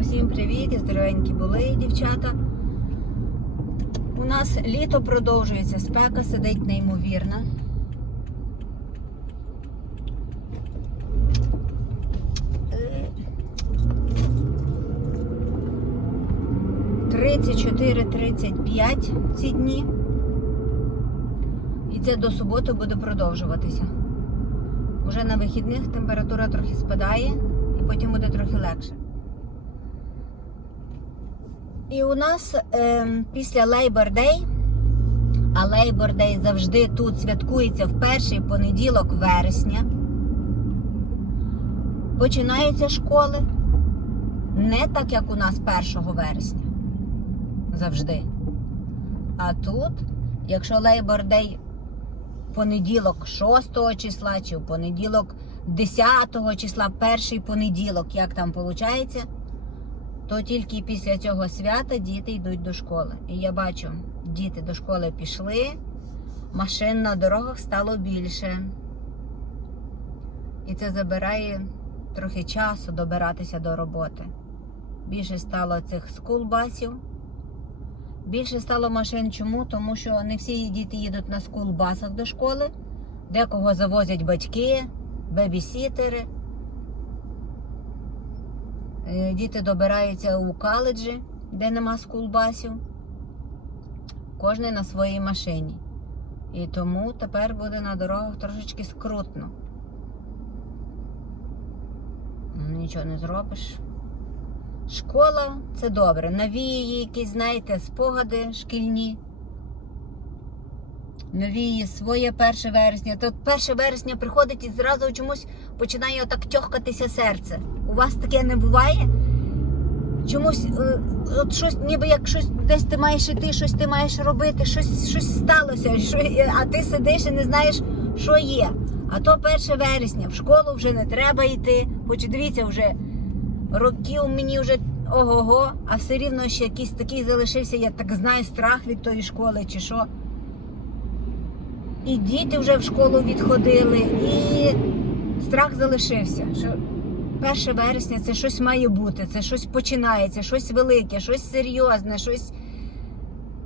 Усім привіт, і здоровенькі були дівчата. У нас літо продовжується, спека сидить неймовірна. Е, 34-35 ці дні. І це до суботи буде продовжуватися. Уже на вихідних температура трохи спадає і потім буде трохи легше. І у нас е, після Labor Day, а Labor Day завжди тут святкується в перший понеділок вересня. Починаються школи не так, як у нас 1 вересня. Завжди. А тут, якщо Labor Day понеділок 6 числа, чи в понеділок 10 числа, перший понеділок, як там виходить, то тільки після цього свята діти йдуть до школи. І я бачу, діти до школи пішли, машин на дорогах стало більше. І це забирає трохи часу добиратися до роботи. Більше стало цих скулбасів. Більше стало машин. Чому? Тому що не всі діти їдуть на скулбасах до школи, декого завозять батьки, бебісітери. Е, Діти добираються у коледжі, де нема скулбасів. Кожен на своїй машині. І тому тепер буде на дорогах трошечки скрутно. Ну, Нічого не зробиш. Школа це добре. Навіює якісь, знаєте, спогади шкільні. Нові своє 1 вересня. Тут 1 вересня приходить і зразу чомусь починає отак тьохкатися серце. У вас таке не буває? Чомусь, е, от щось, ніби як щось десь ти маєш іти, щось ти маєш робити, щось, щось сталося, що, а ти сидиш і не знаєш, що є. А то 1 вересня, в школу вже не треба йти. Хоч дивіться, вже років мені вже ого-го, а все рівно ще якийсь такий залишився, я так знаю, страх від тої школи чи що. І діти вже в школу відходили, і страх залишився. Що 1 вересня це щось має бути, це щось починається, щось велике, щось серйозне, щось.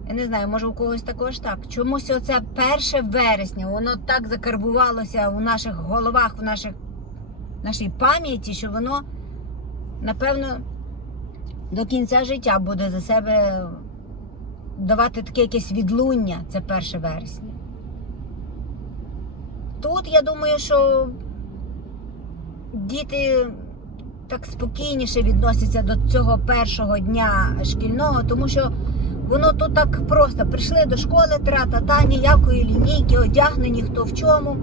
Я не знаю, може у когось також так. Чомусь оце 1 вересня, воно так закарбувалося у наших головах, в наших, нашій пам'яті, що воно, напевно, до кінця життя буде за себе давати таке якесь відлуння, це 1 вересня. Тут я думаю, що діти так спокійніше відносяться до цього першого дня шкільного, тому що воно тут так просто. Прийшли до школи, тра-та-та, ніякої лінійки, одягнені хто в чому.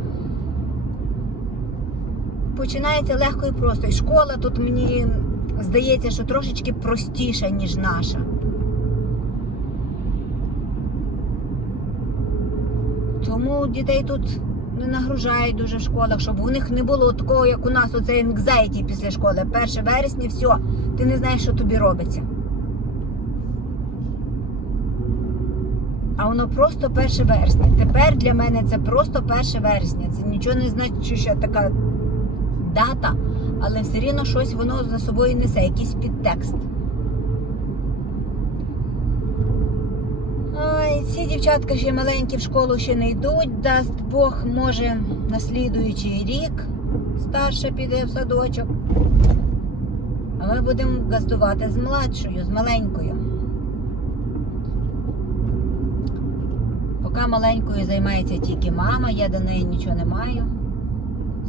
Починається легко і просто. І школа тут мені здається, що трошечки простіша, ніж наша. Тому дітей тут не нагружають дуже в школах, щоб у них не було такого, як у нас, оцей anxiety після школи. 1 вересня, все, ти не знаєш, що тобі робиться. А воно просто 1 вересня. Тепер для мене це просто 1 вересня. Це нічого не значить, що така дата, але все рівно щось воно за собою несе, якийсь підтекст. Ой, ці дівчатка ще маленькі в школу ще не йдуть. Дасть Бог, може, на слідуючий рік старша піде в садочок. А ми будемо газдувати з младшою, з маленькою. Поки маленькою займається тільки мама, я до неї нічого не маю.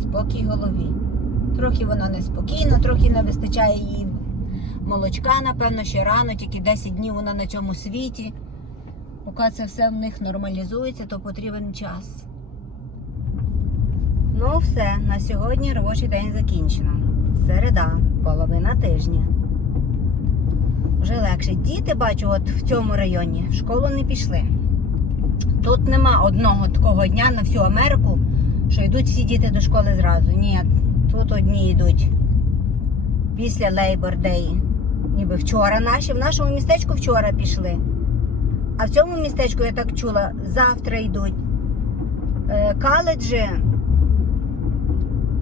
Спокій голові. Трохи вона неспокійна, трохи не вистачає їй молочка, напевно, ще рано, тільки 10 днів вона на цьому світі. Поки це все в них нормалізується, то потрібен час. Ну, все, на сьогодні робочий день закінчено. Середа, половина тижня. Вже легше. Діти, бачу, от в цьому районі в школу не пішли. Тут нема одного такого дня на всю Америку, що йдуть всі діти до школи зразу. Ні, тут одні йдуть після Labor Day. Ніби вчора наші, в нашому містечку вчора пішли. А в цьому містечку, я так чула, завтра йдуть. Е, Каледжі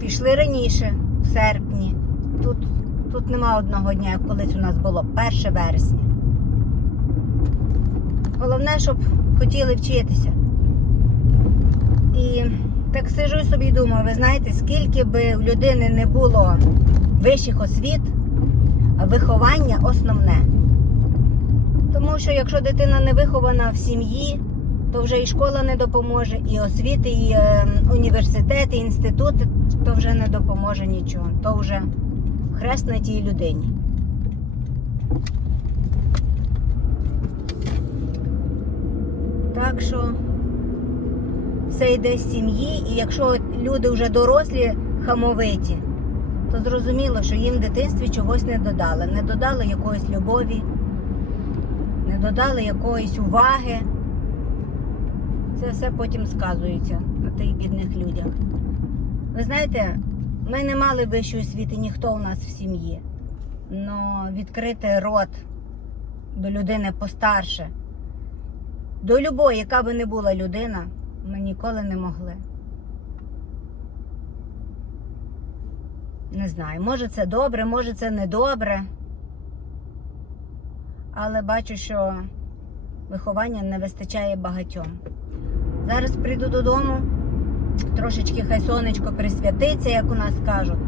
пішли раніше, в серпні. Тут Тут нема одного дня, як колись у нас було 1 вересня. Головне, щоб хотіли вчитися. І так сижу собі і думаю, ви знаєте, скільки би в людини не було вищих освіт, виховання основне. Тому що якщо дитина не вихована в сім'ї, то вже і школа не допоможе, і освіти, і е, університети, і інститути, то вже не допоможе нічого. То вже хрест на тій людині. Так що все йде з сім'ї, і якщо люди вже дорослі хамовиті, то зрозуміло, що їм в дитинстві чогось не додали. Не додали якоїсь любові, додали якоїсь уваги. Це все потім сказується на тих бідних людях. Ви знаєте, ми не мали вищої освіти, ніхто у нас в сім'ї. Но відкрити рот до людини постарше, до любої, яка би не була людина, ми ніколи не могли. Не знаю, може це добре, може це не добре. Але бачу, що виховання не вистачає багатьом. Зараз прийду додому, трошечки хай сонечко присвятиться, як у нас кажуть.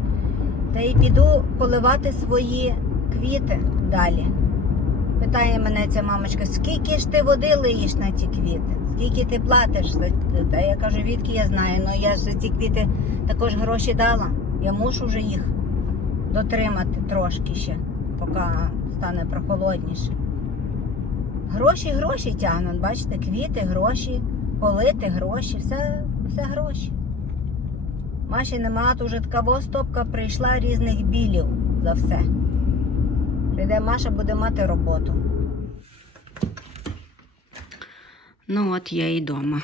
Та й піду поливати свої квіти далі. Питає мене ця мамочка, скільки ж ти води лиєш на ті квіти? Скільки ти платиш? за Та я кажу, відки я знаю, ну я ж за ці квіти також гроші дала. Я мушу вже їх дотримати трошки ще, поки стане прохолодніше. Гроші, гроші тягнуть, бачите, квіти, гроші, полити гроші, все, все гроші. Маші нема, вже така стопка прийшла різних білів за все. Прийде Маша, буде мати роботу. Ну от я і вдома.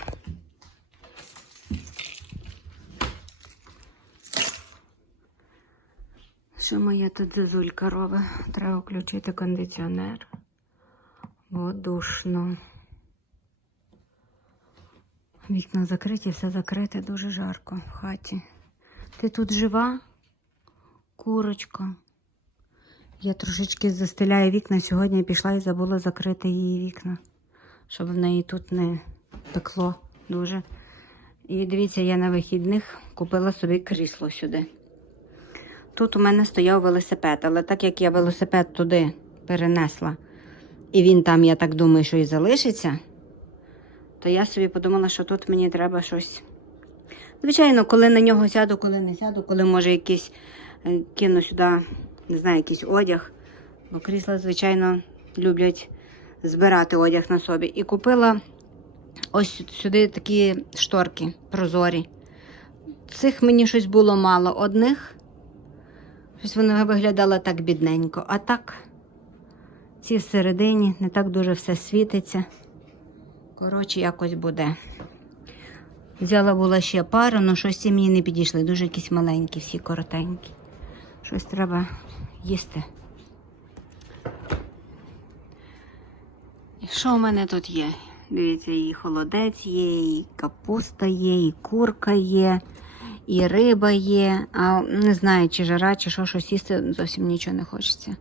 Що моя тут зазулька робить? Треба включити кондиціонер. Бо душно. Вікна закриті, все закрите, дуже жарко в хаті. Ти тут жива, курочка. Я трошечки застеляю вікна. Сьогодні пішла і забула закрити її вікна, щоб в неї тут не пекло дуже. І дивіться, я на вихідних купила собі крісло сюди. Тут у мене стояв велосипед, але так як я велосипед туди перенесла, і він там, я так думаю, що і залишиться, то я собі подумала, що тут мені треба щось. Звичайно, коли на нього сяду, коли не сяду, коли може якийсь е, кину сюди, не знаю, якийсь одяг. Бо крісла, звичайно, люблять збирати одяг на собі. І купила ось сюди такі шторки прозорі. Цих мені щось було мало одних. Щось воно виглядало так бідненько. А так, ці всередині не так дуже все світиться. Коротше, якось буде. Взяла була ще пару, але щось ці мені не підійшли. Дуже якісь маленькі, всі коротенькі. Щось треба їсти. І що в мене тут є? Дивіться, і холодець є, і капуста є, і курка є, і риба є. А не знаю, чи жара, чи що, щось їсти зовсім нічого не хочеться.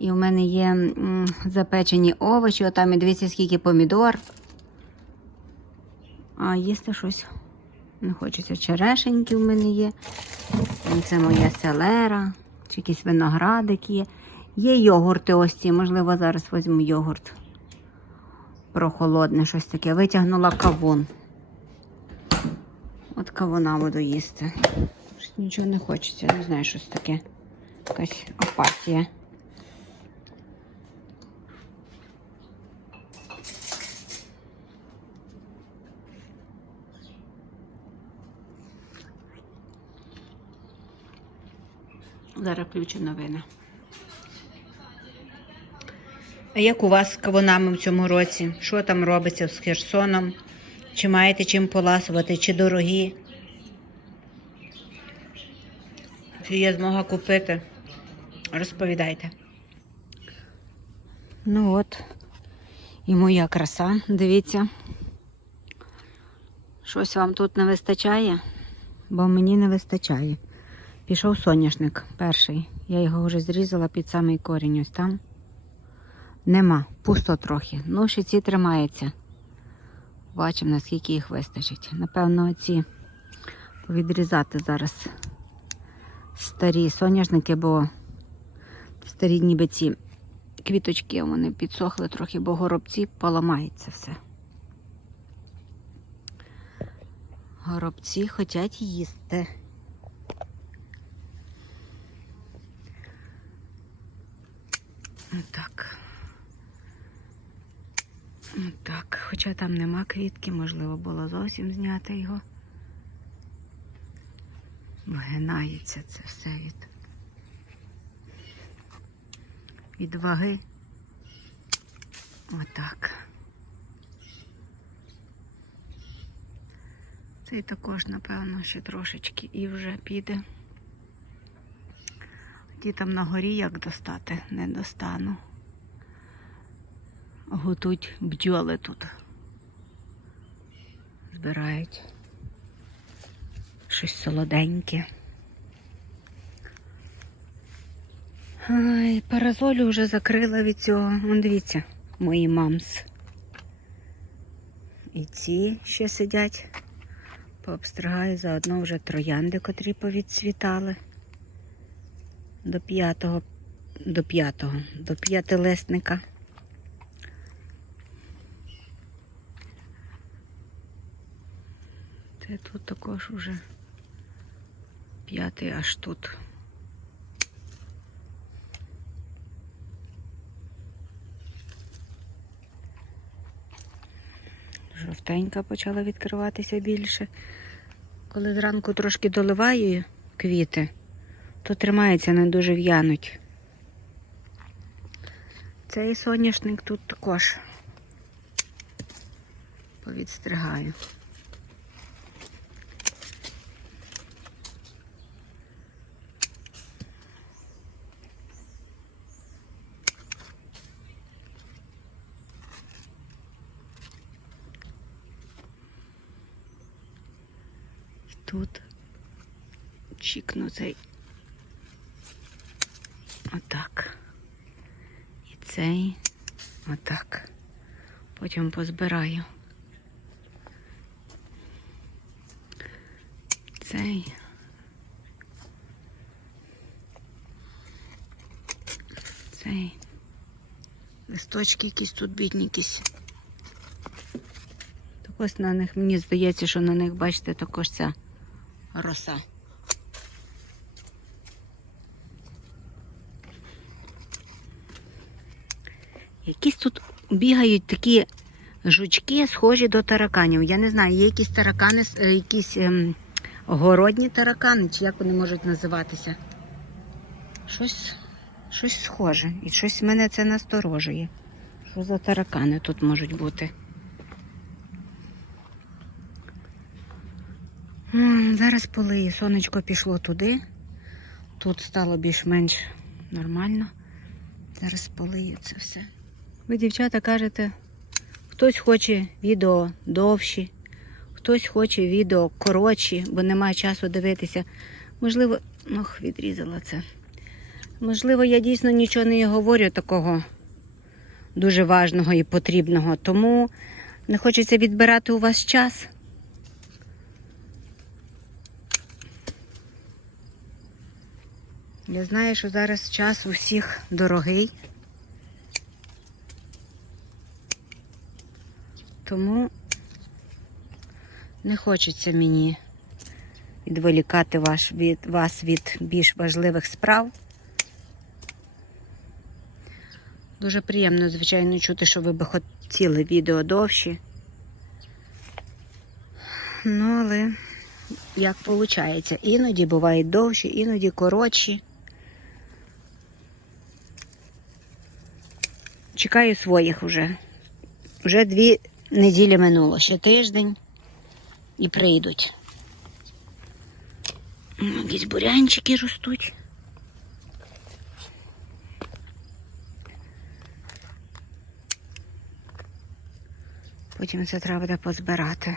І у мене є запечені овочі, отам і дивіться, скільки помідор. А їсти щось не хочеться. Черешеньки в мене є. Це моя селера, чи якийсь виноградик є. Є йогурти ось ці, можливо, зараз візьму йогурт. Прохолодне щось таке. Витягнула кавун. От кавуна буду їсти. Щось Нічого не хочеться, не знаю, щось таке. Якась апатія. Зараз включу новини. А як у вас з кавунами в цьому році? Що там робиться з Херсоном? Чи маєте чим поласувати, чи дорогі? Чи є змога купити? Розповідайте. Ну от, і моя краса, дивіться. Щось вам тут не вистачає, бо мені не вистачає. Пішов соняшник перший. Я його вже зрізала під самий корінь. Ось там. Нема, пусто трохи. Ну, ще ці тримаються. Бачимо, наскільки їх вистачить. Напевно, ці відрізати зараз старі соняшники, бо старі ніби ці квіточки вони підсохли трохи, бо горобці поламається все. Горобці хочуть їсти. Так. Так, хоча там нема квітки, можливо, було зовсім зняти його. Вигинається це все від, від ваги. Отак. Цей також, напевно, ще трошечки і вже піде. Ті там на горі як достати, не достану. Готуть бджоли тут. Збирають щось солоденьке. Ай, паразолю вже закрила від цього. Вон дивіться, мої мамс. І ці ще сидять. Пообстригаю заодно вже троянди, котрі повідцвітали. До п'ятого, до п'ятого, до п'ятилисника. Це тут також уже п'ятий аж тут. Жовтенька почала відкриватися більше. Коли зранку трошки доливаю квіти, то тримається, не дуже в'януть. Цей соняшник тут також повідстригаю. Тут чікну цей отак. І цей отак. Потім позбираю. Цей. Цей. Листочки якісь тут бідні якісь. Так ось на них, мені здається, що на них, бачите, також ця роса. Якісь тут бігають такі жучки, схожі до тараканів. Я не знаю, є якісь таракани, е, якісь ем, городні таракани, чи як вони можуть називатися. Щось, щось схоже. І щось мене це насторожує. Що за таракани тут можуть бути? Зараз полию. Сонечко пішло туди. Тут стало більш-менш нормально. Зараз полию це все. Ви, дівчата, кажете, хтось хоче відео довші, хтось хоче відео коротші, бо немає часу дивитися. Можливо, ох, відрізала це. Можливо, я дійсно нічого не говорю такого дуже важного і потрібного, тому не хочеться відбирати у вас час. Я знаю, що зараз час у всіх дорогий. Тому не хочеться мені відволікати ваш, від, вас від більш важливих справ. Дуже приємно, звичайно, чути, що ви би хотіли відео довші. Ну, але як виходить, іноді бувають довші, іноді коротші. Чекаю своїх уже. Вже дві неділі минуло, ще тиждень і прийдуть. Якісь бурянчики ростуть. Потім це треба буде позбирати.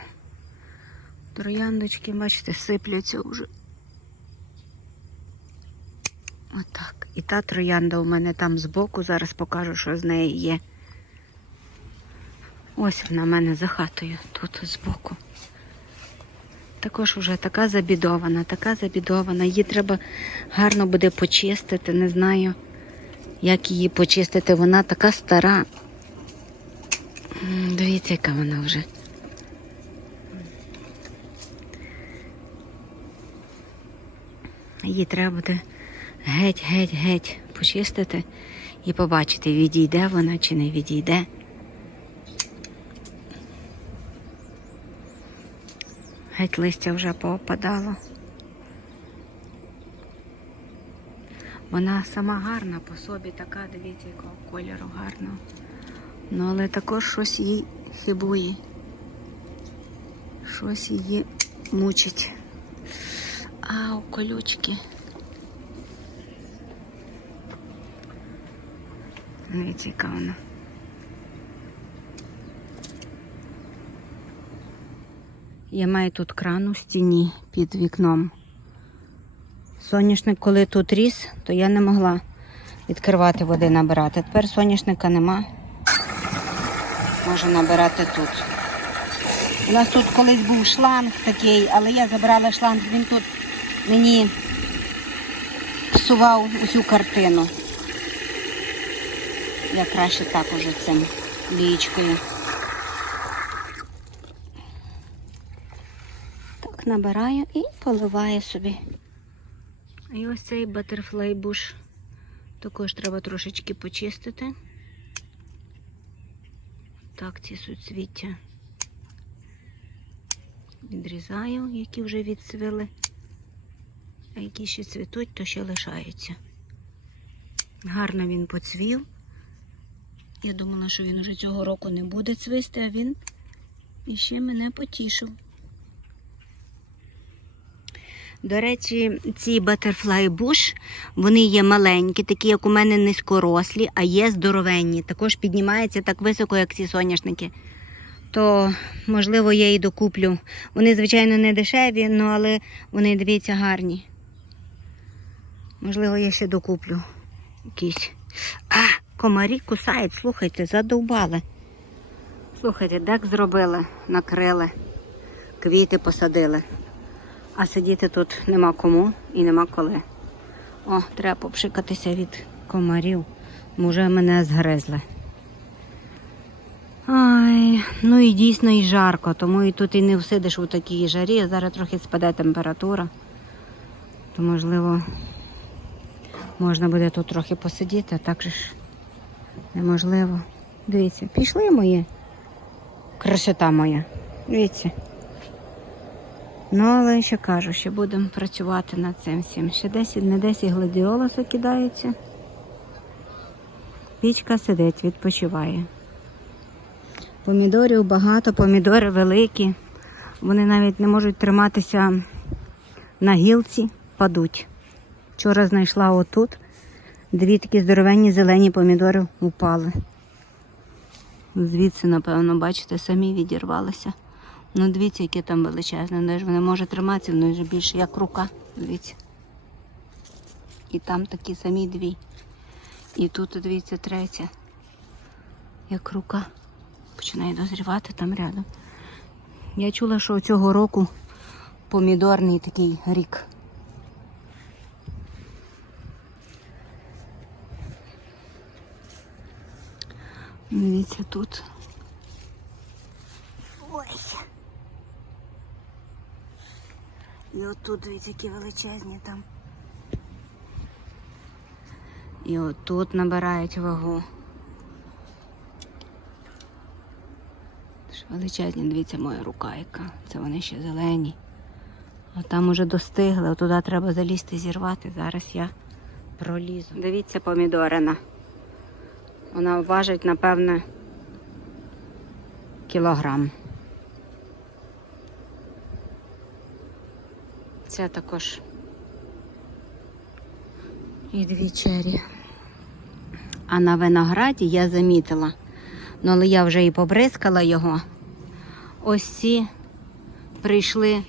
Трояндочки, бачите, сипляться вже. Отак. І та троянда у мене там збоку. Зараз покажу, що з неї є. Ось вона в мене за хатою, тут збоку. Також вже така забідована, така забідована. Її треба гарно буде почистити. Не знаю, як її почистити. Вона така стара. Дивіться, яка вона вже. Її треба буде геть, геть, геть почистити і побачити, відійде вона чи не відійде. Геть листя вже поопадало. Вона сама гарна по собі, така, дивіться, якого кольору гарного. Ну, але також щось їй хибує. Щось її мучить. Ау, колючки. Дивіться, яка вона. Я маю тут кран у стіні під вікном. Соняшник, коли тут ріс, то я не могла відкривати води набирати. Тепер соняшника нема. Можу набирати тут. У нас тут колись був шланг такий, але я забрала шланг, він тут мені псував усю картину. Я краще так уже цим лієчкою. Набираю і поливаю собі. І ось цей батерфлай буш також треба трошечки почистити. Так, ці суцвіття відрізаю, які вже відцвіли. А які ще цвітуть, то ще лишаються. Гарно він поцвів. Я думала, що він уже цього року не буде цвисти, а він іще мене потішив. До речі, ці Butterfly Bush, вони є маленькі, такі, як у мене низькорослі, а є здоровенні. Також піднімаються так високо, як ці соняшники. То, можливо, я і докуплю. Вони, звичайно, не дешеві, ну, але вони, дивіться, гарні. Можливо, я ще докуплю якісь. А, комарі кусають, слухайте, задовбали. Слухайте, дек зробили, накрили, квіти посадили. А сидіти тут нема кому і нема коли. О, треба попшикатися від комарів. Може, мене згризли. Ай, ну і дійсно і жарко, тому і тут і не всидиш у такій жарі. Зараз трохи спаде температура. То можливо можна буде тут трохи посидіти, а так же ж неможливо. Дивіться, пішли мої. Красота моя. Дивіться. Ну, але ще кажу, що будемо працювати над цим всім. Ще 10, не 10 гладіолуса кидається. Пічка сидить, відпочиває. Помідорів багато, помідори великі. Вони навіть не можуть триматися на гілці, падуть. Вчора знайшла отут. Дві такі здоровенні зелені помідори упали. Звідси, напевно, бачите, самі відірвалися. Ну, дивіться, яке там величезне. Де ж вони може триматися, воно вже більше як рука. Дивіться. І там такі самі дві. І тут, дивіться, третя. Як рука. Починає дозрівати там рядом. Я чула, що цього року помідорний такий рік. Дивіться тут. Ой. І отут, дивіться, які величезні там. І отут набирають вагу. Величезні, дивіться, моя рука яка. Це вони ще зелені. А там уже достигли, туди треба залізти зірвати. Зараз я пролізу. Дивіться, помідорина. Вона важить, напевне, кілограм. Це також і дві чері. А на винограді я замітила, ну але я вже і побризкала його. Ось ці прийшли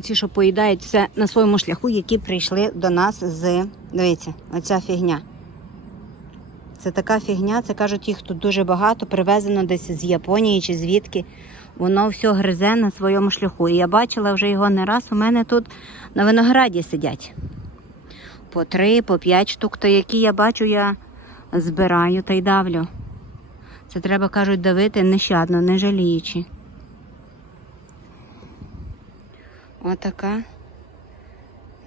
ці, що поїдають все на своєму шляху, які прийшли до нас з. Дивіться, оця фігня. Це така фігня, це кажуть, їх тут дуже багато, привезено десь з Японії чи звідки. Воно все гризе на своєму шляху. І я бачила вже його не раз. У мене тут на винограді сидять. По три, по п'ять штук, то які я бачу, я збираю та й давлю. Це треба, кажуть, давити нещадно, не жаліючи. Отака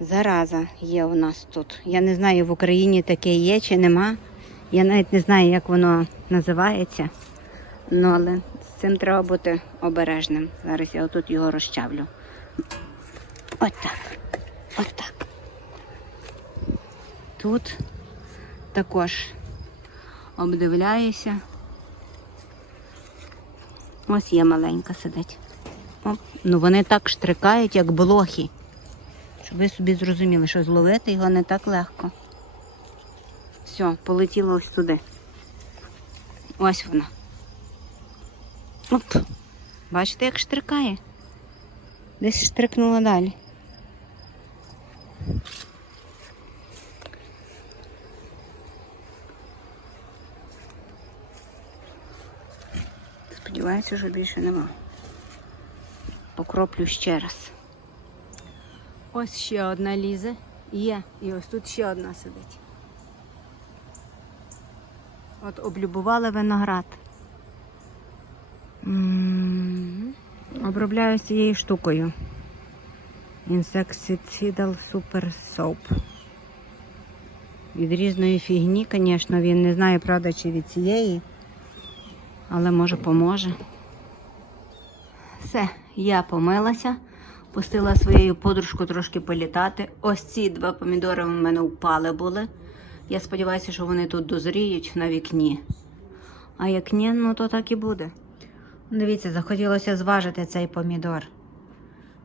зараза є у нас тут. Я не знаю, в Україні таке є чи нема. Я навіть не знаю, як воно називається. Ну, але цим треба бути обережним. Зараз я отут його розчавлю. От так. От так. Тут також обдивляюся. Ось є маленька сидить. Оп. Ну вони так штрикають, як блохи. Щоб ви собі зрозуміли, що зловити його не так легко. Все, полетіло ось туди. Ось вона. Оп. Бачите, як штрикає? Десь штрикнула далі. Сподіваюся, що більше нема. Покроплю ще раз. Ось ще одна лізе. Є. І ось тут ще одна сидить. От облюбували виноград. Обробляю цією штукою. Insecticidal Super Soap. Від різної фігні, звісно, він не знає, правда, чи від цієї, але може поможе. Все, я помилася, пустила своєю подружку трошки політати. Ось ці два помідори в мене впали були. Я сподіваюся, що вони тут дозріють на вікні. А як ні, ну то так і буде. Дивіться, захотілося зважити цей помідор.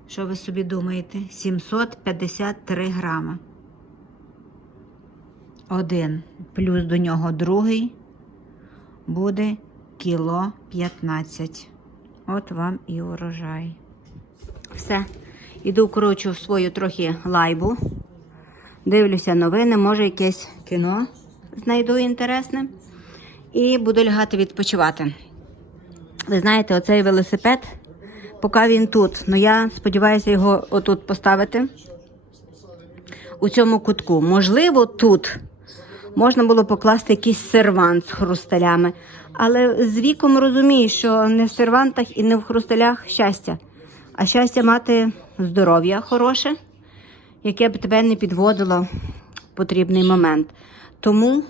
Що ви собі думаєте? 753 грама. Один. Плюс до нього другий буде кіло 15. От вам і урожай. Все. Іду коротшу в свою трохи лайбу. Дивлюся новини, може якесь кіно знайду інтересне. І буду лягати відпочивати. Ви знаєте, оцей велосипед, поки він тут. Ну я сподіваюся його отут поставити. У цьому кутку. Можливо, тут можна було покласти якийсь сервант з хрусталями. Але з віком розумію, що не в сервантах і не в хрусталях щастя. А щастя мати здоров'я хороше, яке б тебе не підводило в потрібний момент. Тому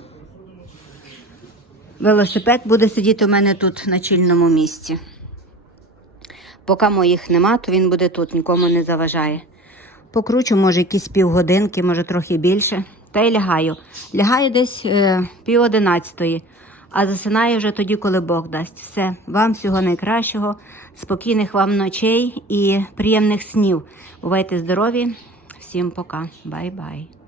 велосипед буде сидіти у мене тут на чільному місці. Поки моїх нема, то він буде тут, нікому не заважає. Покручу, може, якісь півгодинки, може трохи більше. Та й лягаю. Лягаю десь е, пів одинадцятої, а засинаю вже тоді, коли Бог дасть. Все, вам всього найкращого, спокійних вам ночей і приємних снів. Бувайте здорові, всім пока, бай-бай.